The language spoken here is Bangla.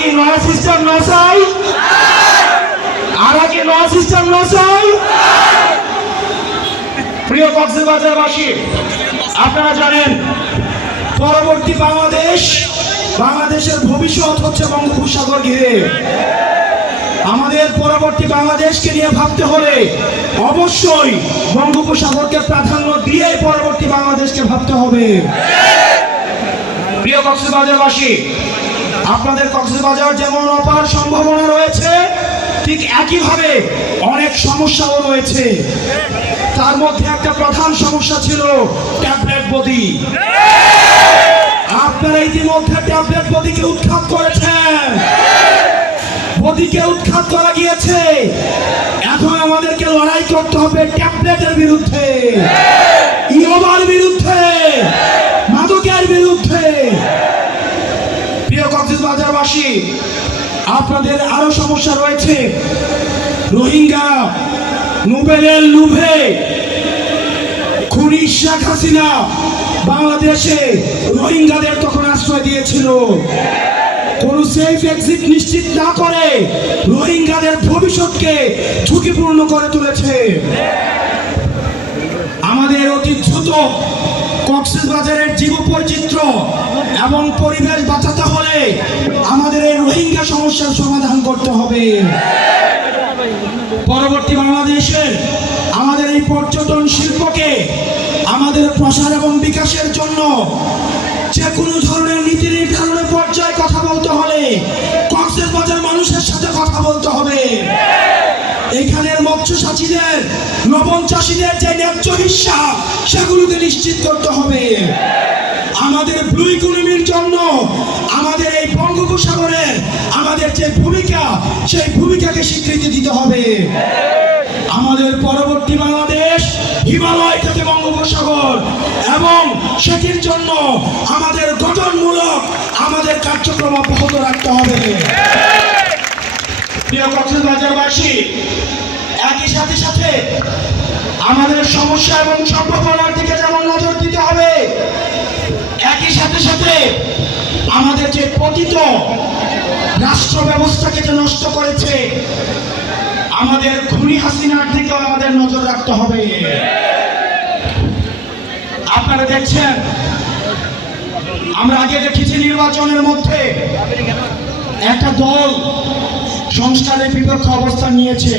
কি নয়া সিস্টেম নসাই? আর কি নয়া সিস্টেম নসাই? প্রিয় কক্সবাজারবাসী, আপনারা জানেন, পরবর্তী বাংলাদেশ, বাংলাদেশের ভবিষ্যৎ হচ্ছে বঙ্গোপসাগর ঘিরে। আমাদের পরবর্তী বাংলাদেশকে নিয়ে ভাবতে হলে অবশ্যই বঙ্গোপসাগরকে প্রাধান্য দিয়ে পরবর্তী বাংলাদেশকে ভাবতে হবে। প্রিয় কক্সবাজারবাসী আপনাদের কক্সবাজার যেমন অপার সম্ভাবনা রয়েছে, ঠিক একইভাবে অনেক সমস্যাও রয়েছে। তার মধ্যে একটা প্রধান সমস্যা ছিল ট্যাবলেট বদি। আপনারা ইতিমধ্যে ট্যাবলেট বদিকে উৎখাত করেছেন। বদিকে উৎখাত করা গিয়েছে। এখন আমাদেরকে লড়াই করতে হবে ট্যাবলেটের বিরুদ্ধে ইয়োবার বিরুদ্ধে মাদকের বিরুদ্ধে প্রিয় কক্সবাজারবাসী আপনাদের আরও সমস্যা রয়েছে। রোহিঙ্গা, নোবেলের লুভে খুনি শেখ হাসিনা বাংলাদেশে রোহিঙ্গাদের তখন আশ্রয় দিয়েছিল। কোন সেফ এক্সিট নিশ্চিত না করে রোহিঙ্গাদের ভবিষ্যৎকে ঝুঁকিপূর্ণ করে তুলেছে। আমাদের অতি দ্রুত কক্সবাজারের জীব বৈচিত্র্য এবং পরিবেশ বাঁচাতে হলে আমাদের এই রোহিঙ্গা সমস্যার সমাধান করতে হবে। পরবর্তী বাংলাদেশের আমাদের এই পর্যটন শিল্পকে আমাদের প্রসার এবং বিকাশের জন্য যে কোনো ধরনের নীতি নির্ধারণের পর্যায়ে কথা বলতে হলে কক্সবাজার মানুষের সাথে কথা বলতে হবে। মৎস্য চাষিদের লবণ চাষিদের যে ন্যায্য হিস্সা সেগুলোকে নিশ্চিত করতে হবে। আমাদের ব্লু ইকোনমির জন্য, আমাদের এই বঙ্গোপসাগরের, আমাদের যে ভূমিকা, সেই ভূমিকাকে স্বীকৃতি দিতে হবে। আমাদের পরবর্তী বাংলাদেশ, হিমালয় থেকে বঙ্গোপসাগর, এবং সেটির জন্য আমাদের গঠনমূলক, আমাদের কার্যক্রম অব্যাহত রাখতে হবে। প্রিয় কক্সবাজারবাসী একই সাথে সাথে আমাদের সমস্যা এবং সম্ভাবনার দিকে যেমন নজর দিতে হবে, একই সাথে সাথে আমাদের যে পতিত রাষ্ট্র ব্যবস্থাকে যে নষ্ট করেছে, আমাদের খুনি হাসিনার দিকেও আমাদের নজর রাখতে হবে। আপনারা দেখছেন, আমরা আগে দেখেছি নির্বাচনের মধ্যে একটা দল সংস্কারের বিপক্ষে অবস্থান নিয়েছে।